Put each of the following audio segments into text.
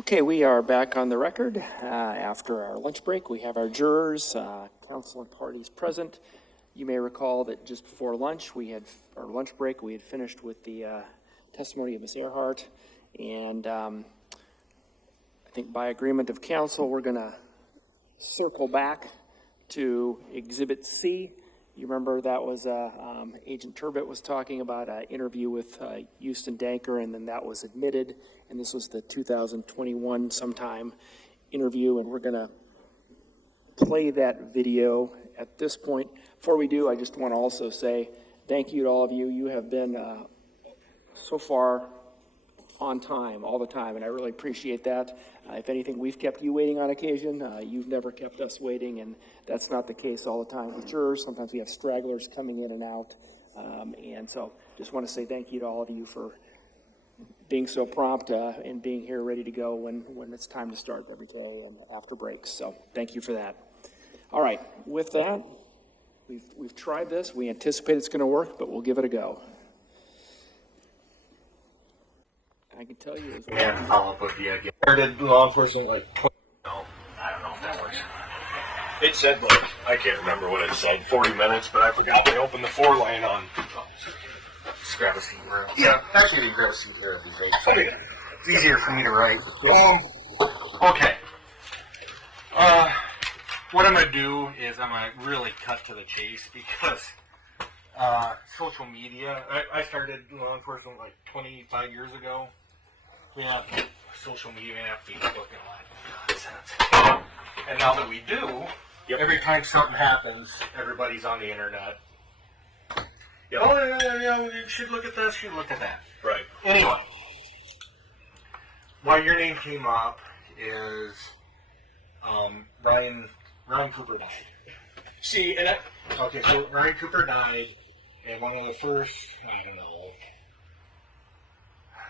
Okay, we are back on the record. After our lunch break, we have our jurors, counsel and parties present. You may recall that just before lunch, our lunch break, we had finished with the testimony of Ms. Earhart. And I think by agreement of counsel, we're going to circle back to Exhibit C. You remember that was Agent Turbot was talking about an interview with Huston Danker, and then that was admitted. And this was the 2021 sometime interview, and we're going to play that video at this point. Before we do, I just want to also say thank you to all of you. You have been so far on time all the time, and I really appreciate that. If anything, we've kept you waiting on occasion. You've never kept us waiting, and that's not the case all the time with jurors. Sometimes we have stragglers coming in and out, and so just want to say thank you to all of you for being so prompt and being here ready to go when it's time to start every day and after breaks. So thank you for that. All right, with that, we've tried this. We anticipate it's going to work, but we'll give it a go. I can tell you as well. And follow up with you again. Or did law enforcement no, I don't know if that works. It said I can't remember what it said, 40 minutes, but I forgot they opened the 4-lane on. Just grab a seat. Yeah, actually, you can grab a seat there. It's easier for me to write. Okay. What I'm going to do is I'm going to really cut to the chase because social media, I started law enforcement like 25 years ago. We have social media, we have Facebook and all that nonsense. And now that we do, every time something happens, everybody's on the internet. Yep. Oh, yeah, you should look at this, you should look at that. Right. Anyway, why your name came up is Ryan Cooper died. See, and okay, so Ryan Cooper died, and one of the first, I don't know,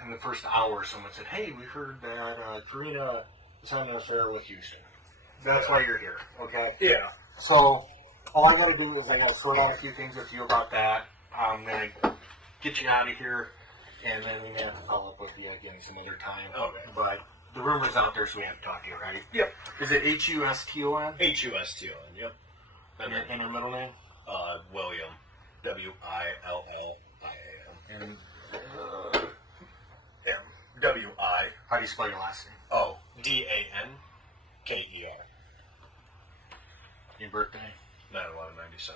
in the first hour, someone said, hey, we heard that Karina is having an affair with Huston. That's why you're here, okay? Yeah. So, all I got to do is I got to sort out a few things with you about that. I'm going to get you out of here, and then we may have to follow up with you again some other time. Okay. But the rumor's out there, so we have to talk to you, right? Yep. Is it Huston? Huston, yep. And your middle name? William. William. And W-I. how do you spell your last name? Oh, D-A-N-K-E-R. Your birthday? 9/11/97.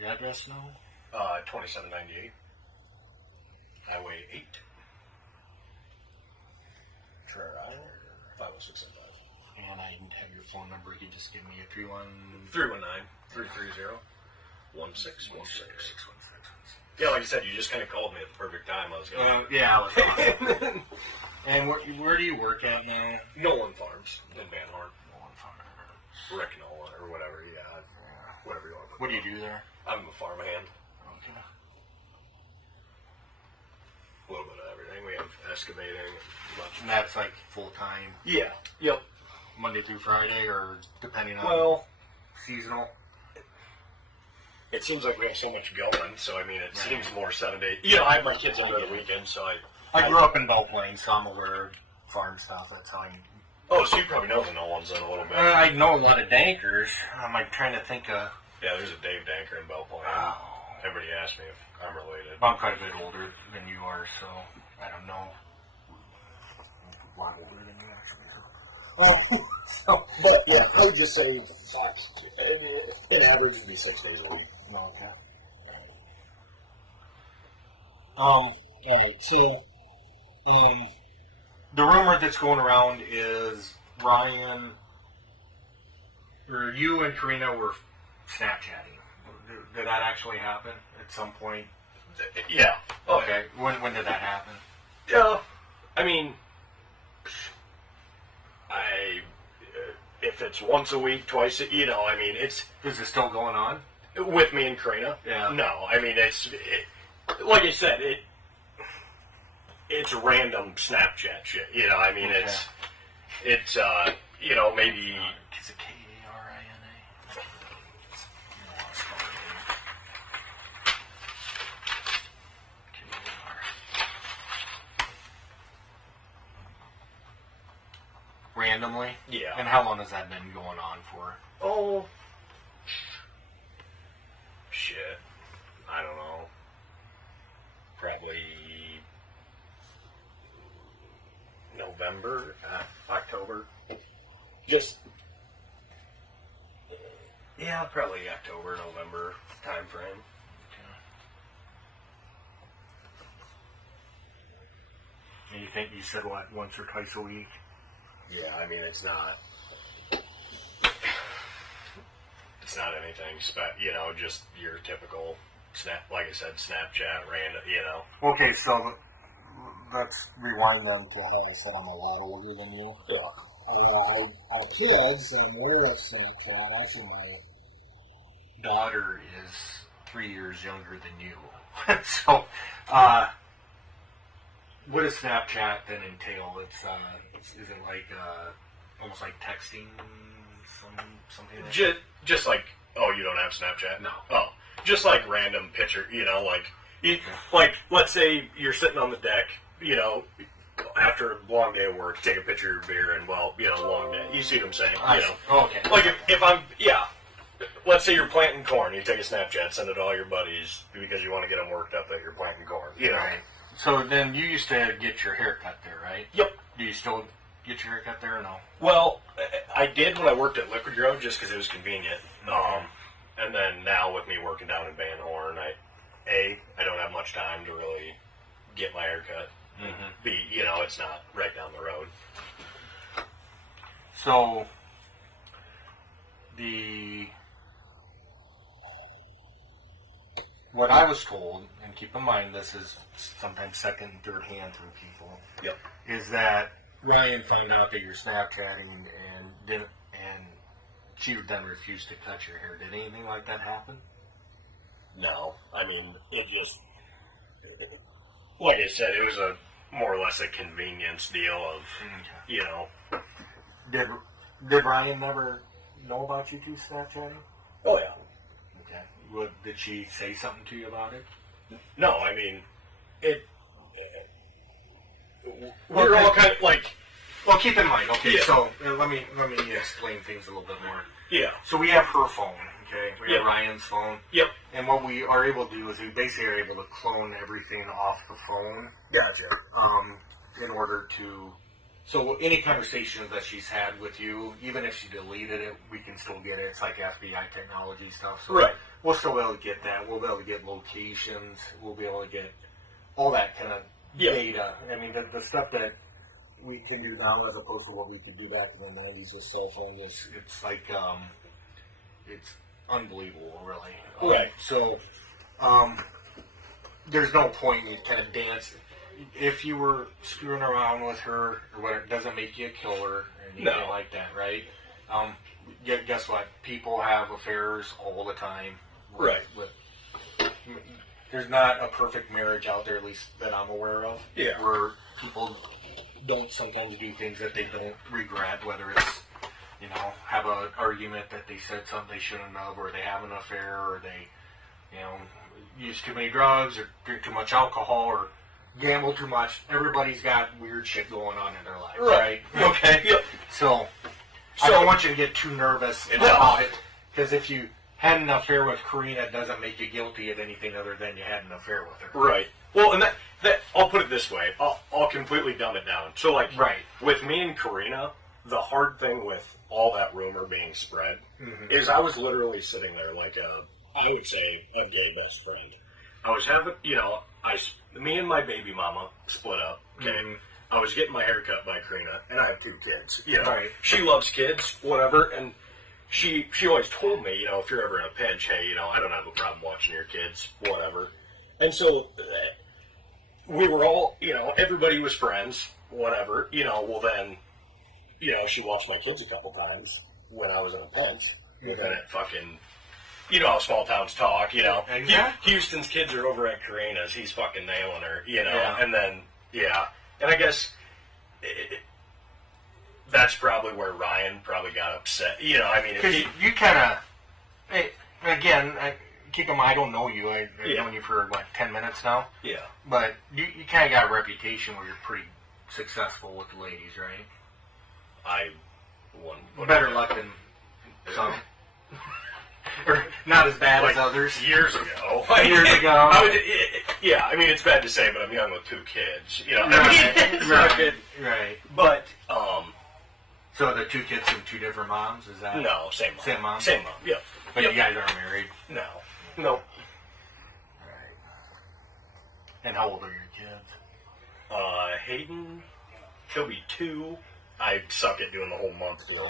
Your address now? 2798. Highway 8. Traer Island. 50675. And I didn't have your phone number. You just give me a 319-330-1616. Yeah, like you said, you just kind of called me at the perfect time. I was going yeah, I was on. And where do you work at now? Nolan Farms in Van Horn. Nolan Farms. Rick Nolan or whatever, yeah. Whatever you want. What do you do there? I'm a farmhand. Okay. A little bit of everything. We have excavating. And that's like full time? Yeah. Yep. Monday through Friday, or depending on seasonal? It seems like we have so much going, so I mean, it seems more 7 days. You know, I have my kids over the weekend, so I grew up in Belle Plaine, so I'm aware of farm stuff. That's how I. Oh, so you probably know the Nolans then a little bit. I know a lot of Dankers. I'm like trying to think of. Yeah, there's a Dave Danker in Belle Plaine. Oh. Everybody asks me if I'm related. I'm quite a bit older than you are, so I don't know. A lot older than you actually. Oh, so. But yeah, I would just say in average would be 6 days a week. No, okay. Alright, so, the rumor that's going around is Ryan, or you and Karina were Snapchatting. Did that actually happen at some point? Yeah. Okay. When did that happen? Yeah. I mean, if it's once a week, twice, I mean, it's. Is it still going on? With me and Karina? Yeah. No, I mean, like I said, it's random Snapchat shit. I mean, okay. it's maybe. Is it Karina? randomly? Yeah. And how long has that been going on for? Oh, shit. I don't know. Probably November, October. Just, yeah, probably October, November time frame. And you think you said what, once or twice a week? Yeah, I mean, it's not anything, just your typical like I said, Snapchat, random, Okay, so let's rewind then to how I said I'm a lot older than you. Yeah. I have kids, and we're at Snapchat. Actually, my daughter is 3 years younger than you. So, what does Snapchat then entail? Is it like almost like texting, something like that? Just like, oh, you don't have Snapchat? No. Oh, just like random picture, like let's say you're sitting on the deck, after a long day of work, take a picture of your beer and, long day. You see what I'm saying? Okay. Like if I'm, let's say you're planting corn, you take a Snapchat, send it to all your buddies because you want to get them worked up that you're planting corn, Right. So then you used to get your hair cut there, right? Yep. Do you still get your hair cut there or no? Well, I did when I worked at Liquid Grove just because it was convenient. And then now with me working down in Van Horn, I don't have much time to really get my hair cut. Mm-hmm. B, it's not right down the road. So, what I was told, and keep in mind this is sometimes second and third hand through people, Yep. is that Ryan found out that you're Snapchatting and she then refused to cut your hair. Did anything like that happen? No, I mean, it just, like I said, it was more or less a convenience deal of, Did Ryan never know about you two Snapchatting? Oh yeah. Okay. Did she say something to you about it? No, I mean, we're all kind of like. Well, keep in mind, okay, Yeah. so let me explain things a little bit more. Yeah. So we have her phone, okay? We have Yep. Ryan's phone. Yep. And what we are able to do is we basically are able to clone everything off the phone. Gotcha. In order to... So any conversations that she's had with you, even if she deleted it, we can still get it. It's like FBI technology stuff. So Right. We'll still be able to get that. We'll be able to get locations. We'll be able to get all that kind of data. I mean, the stuff that we can do now as opposed to what we could do back in the 90s with cell phones, it's like, it's unbelievable, really. Right. So, there's no point in kind of dance. If you were screwing around with her, or whatever, it doesn't make you a killer or anything like that, right? Guess what? People have affairs all the time. Right. There's not a perfect marriage out there, at least that I'm aware of. Yeah. Where people don't sometimes do things that they don't regret, whether it's, have an argument that they said something they shouldn't have, or they have an affair, or they, use too many drugs, or drink too much alcohol, or gamble too much. Everybody's got weird shit going on in their life, right? Okay. Yep. So I don't want you to get too nervous about it, because if you had an affair with Karina, it doesn't make you guilty of anything other than you had an affair with her. Right. Well, and that I'll put it this way. I'll completely dumb it down. So, like, right. With me and Karina, the hard thing with all that rumor being spread is I was literally sitting there like I would say, a gay best friend. I was having, me and my baby mama split up, okay? Mm-hmm. I was getting my hair cut by Karina, and I have 2 kids, Right. She loves kids, whatever, and she always told me, if you're ever in a pinch, hey, I don't have a problem watching your kids, whatever. And so we were all, everybody was friends, whatever, well then, she watched my kids a couple times when I was in a pinch, within it fucking, how small towns talk, Exactly. Houston's kids are over at Karina's, he's fucking nailing her, Yeah. and then, and I guess that's probably where Ryan probably got upset, Because you kind of, again, keep in mind, I don't know you. I've known you for, 10 minutes now? Yeah. But you kind of got a reputation where you're pretty successful with the ladies, right? I wouldn't. Better luck than some. Or not as bad as others. Years ago. Years ago. Yeah, I mean, it's bad to say, but I'm young with 2 kids. You know, Right. But, So the 2 kids from 2 different moms? Is that? no, same mom. Same mom? Same mom, yeah. But Yep. you guys aren't married? No. Nope. Right. And how old are your kids? Hayden, he'll be 2. I suck at doing the whole month deal.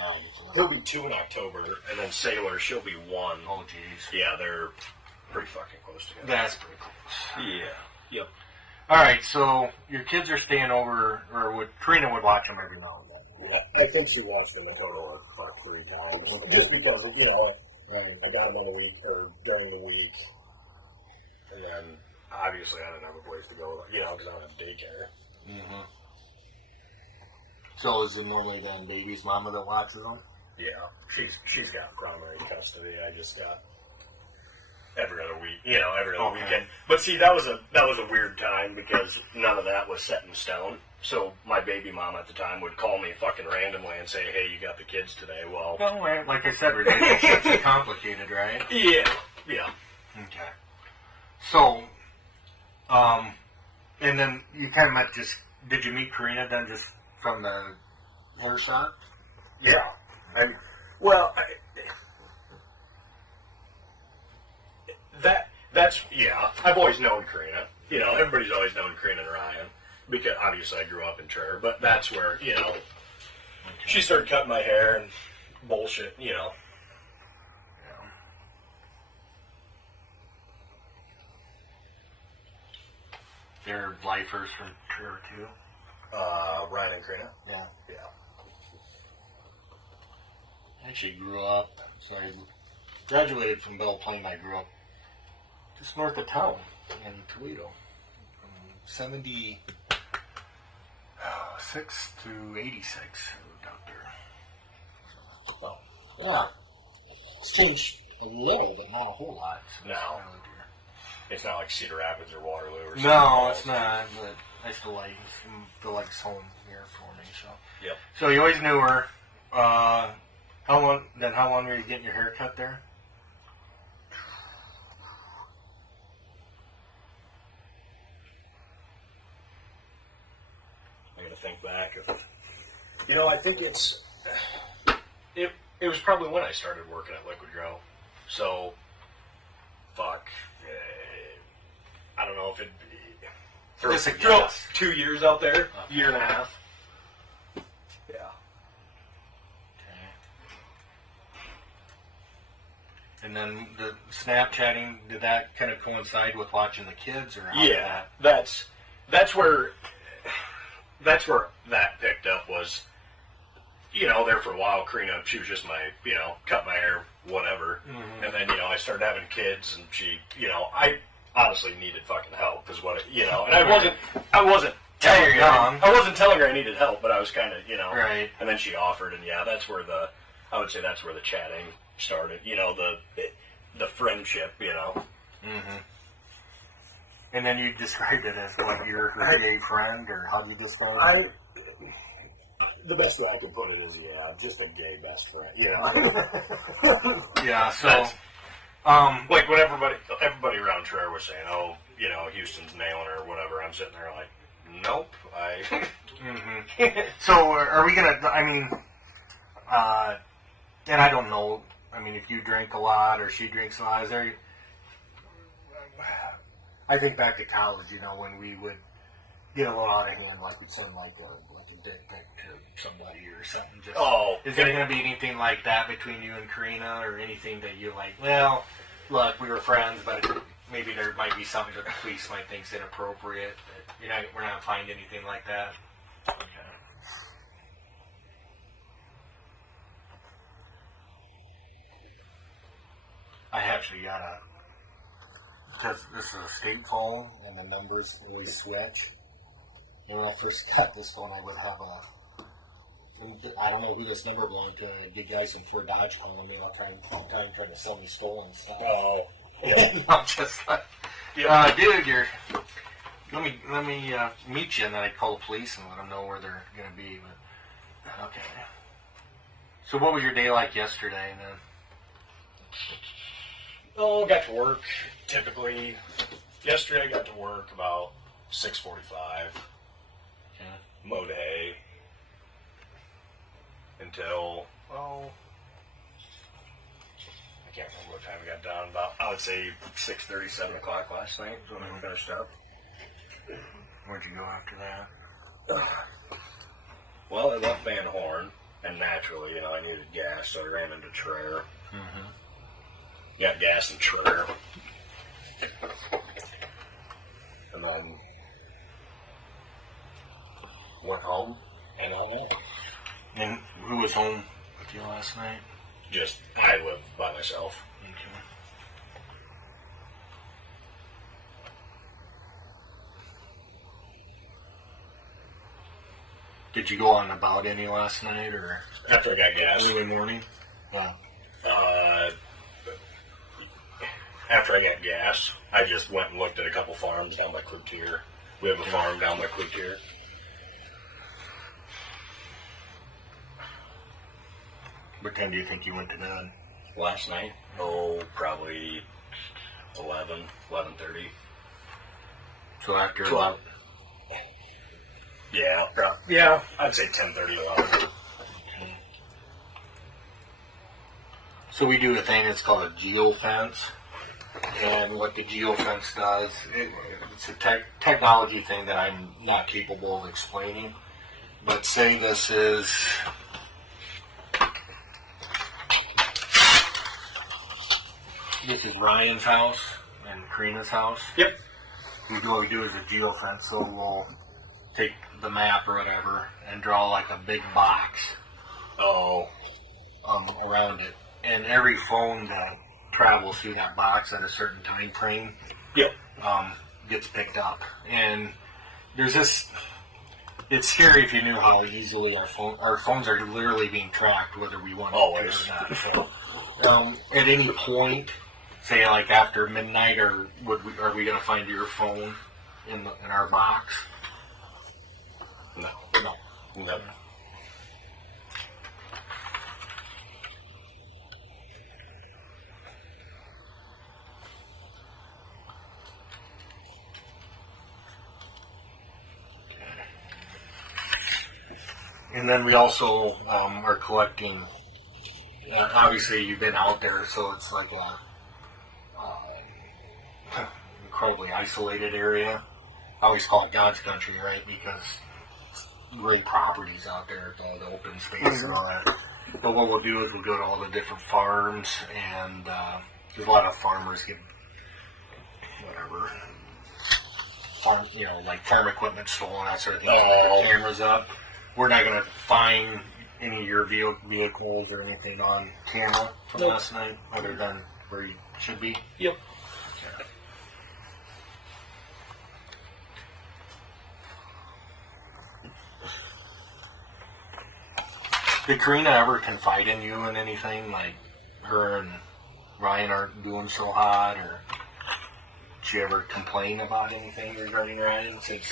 He'll be 2 in October, and then Sailor, she'll be 1. Oh, jeez. Yeah, they're pretty fucking close together. That's pretty close. Yeah. Yep. All right, so your kids are staying over, or Karina would watch them every now and then. Yeah, I think she watched them in total like 3 times. Just because, you know, I got them on the week, or during the week, and then obviously I didn't have a place to go, you know, because I don't have daycare. Mm-hmm. So is it normally then baby's mama that watches them? Yeah, she's got primary custody. I just got every other week, you know, every other weekend. But see, that was a weird time because none of that was set in stone. So my baby mom at the time would call me fucking randomly and say, "Hey, you got the kids today?" Well, like I said, relationships are complicated, right? Yeah. Okay. So, and then you kind of met did you meet Karina then just from the hair shop? Yeah. That's I've always known Karina. You know, everybody's always known Karina and Ryan because obviously I grew up in Trevor. But that's where she started cutting my hair and bullshit. You know. Yeah. They're lifers from Trevor too. Ryan and Karina. Yeah. Yeah. I actually grew up. So I graduated from Belle Plaine. I grew up just north of town in Toledo, from 76 to 86. I lived out there. So, yeah, it's changed a little, but not a whole lot. No. It's not like Cedar Rapids or Waterloo or something. No, it's not. But I still feel like it's home here for me. So. Yep. So you always knew her. How long were you getting your hair cut there? I'm gonna think back. I think it was probably when I started working at Liquid Grow. So, I don't know if it'd be. Just a guess. 2 years out there, year and a half. Yeah. Okay. And then the Snapchatting, did that kind of coincide with watching the kids, or how did Yeah, that? that's where that picked up was, there for a while, Karina, she was just my, cut my hair, whatever. Mm-hmm. And then, I started having kids, and she, I honestly needed fucking help, is what, and I wasn't telling her, I wasn't telling her I needed help, but I was kind of, Right. And then she offered, and I would say that's where the chatting started, the friendship, Mm-hmm. And then you described it as what, you're her gay friend, or how do you describe it? The best way I could put it is, just a gay best friend. Yeah. So, like when everybody around Trevor was saying, "Oh, Houston's nailing her," or whatever. I'm sitting there like, "Nope." Mm-hmm. So, are we gonna? I mean, and I don't know. I mean, if you drink a lot or she drinks a lot, is there? I think back to college, when we would get a little out of hand, like we'd send like a dick pic to somebody or something. Is there going to be anything like that between you and Karina, or anything that you like? Well, look, we were friends, but maybe there might be something that the police might think's inappropriate. That we're not finding anything like that. Okay. I actually got because this is a state phone and the numbers always switch. And when I first got this phone, I would have I don't know who this number belonged to. A good guy from Fort Dodge calling me all the time trying to sell me stolen stuff. Oh, yeah. I'm just like, dude, let me meet you, and then I call the police and let them know where they're gonna be. But okay. So what was your day like yesterday then? Oh, got to work. Typically, yesterday I got to work about 6:45. Yeah. Mowed hay until, well, I can't remember what time we got done. About, I would say 6:30, 7 o'clock last night is when we finished up. Where'd you go after that? Well, I left Van Horn, and naturally, you know, I needed gas, so I ran into Traer. Mm-hmm. Got gas in Traer. And then went home, and on there. And who was home with you last night? Just, I live by myself. Okay. Did you go on about any last night or After I got gas. early morning? Yeah. After I got gas, I just went and looked at a couple farms down by Cloutier. We have a farm down by Cloutier. What time do you think you went to bed? Last night? Oh, probably 11:30. So after 12. Yeah, I'd say 10:30 to 11. So we do a thing that's called a geofence. And what the geofence does, it's a technology thing that I'm not capable of explaining. But say this is Ryan's house and Karina's house. Yep. What we do is a geofence, so we'll take the map or whatever and draw like a big box around it. And every phone that travels through that box at a certain time frame Yep. gets picked up. And there's this, it's scary if you knew how easily our phones are literally being tracked, whether we want to Always. or not. So, at any point, say like after midnight, or are we going to find your phone in our box? No. No. No. And then we also are collecting. Obviously, you've been out there, so it's like a incredibly isolated area. I always call it God's country, right? Because great properties out there, with all the open space and all that. But what we'll do is we'll go to all the different farms, and there's a lot of farmers get whatever. Like farm equipment stolen, that sort of thing. Put cameras up. We're not going to find any of your vehicles or anything on camera from last night, other than where you should be. Yep. Okay. Did Karina ever confide in you in anything, like her and Ryan aren't doing so hot, or did she ever complain about anything regarding Ryan? Since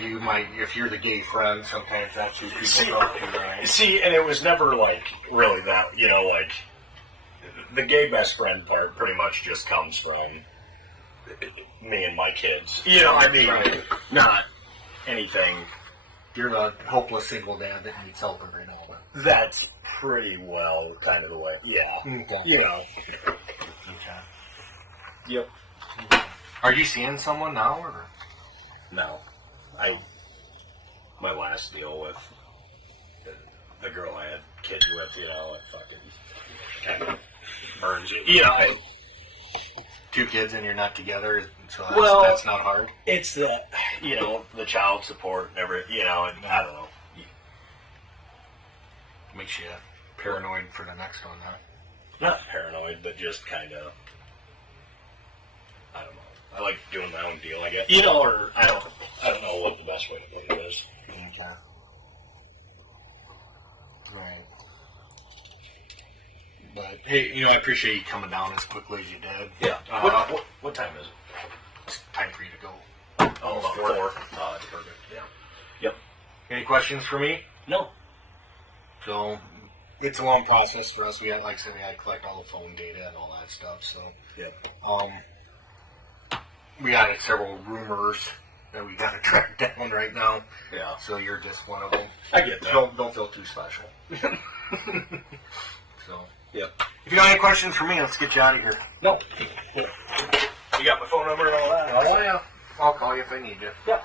you might, if you're the gay friend, sometimes that's who people talk to, right? See, and it was never like really that, like the gay best friend part pretty much just comes from me and my kids. I mean, Right. not anything. You're the hopeless single dad that needs help every now and then. That's pretty well kind of the way. Yeah. Okay. Okay. Yep. Are you seeing someone now, or? No. My last deal with the girl I had kids with, it fucking kind of burns you. Two kids and you're not together, so Well, that's not hard. It's the, the child support and everything, and I don't know. Makes you paranoid for the next one, huh? Not paranoid, but just kind of, I don't know. I like doing my own deal, I guess. Or I don't know what the best way to put it is. Okay. Right. But hey, I appreciate you coming down as quickly as you did. Yeah. What time is it? It's time for you to go. Oh, about 4. Oh, that's perfect. Yeah. Yep. Any questions for me? No. So, it's a long process for us. We had, like I said, we had to collect all the phone data and all that stuff. So, we had several rumors that we got to track down right now. Yeah. So you're just one of them. I get that. Don't feel too special. So. Yep. If you got any questions for me, let's get you out of here. No. You got my phone number and all that? Oh yeah. I'll call you if I need you. Yep.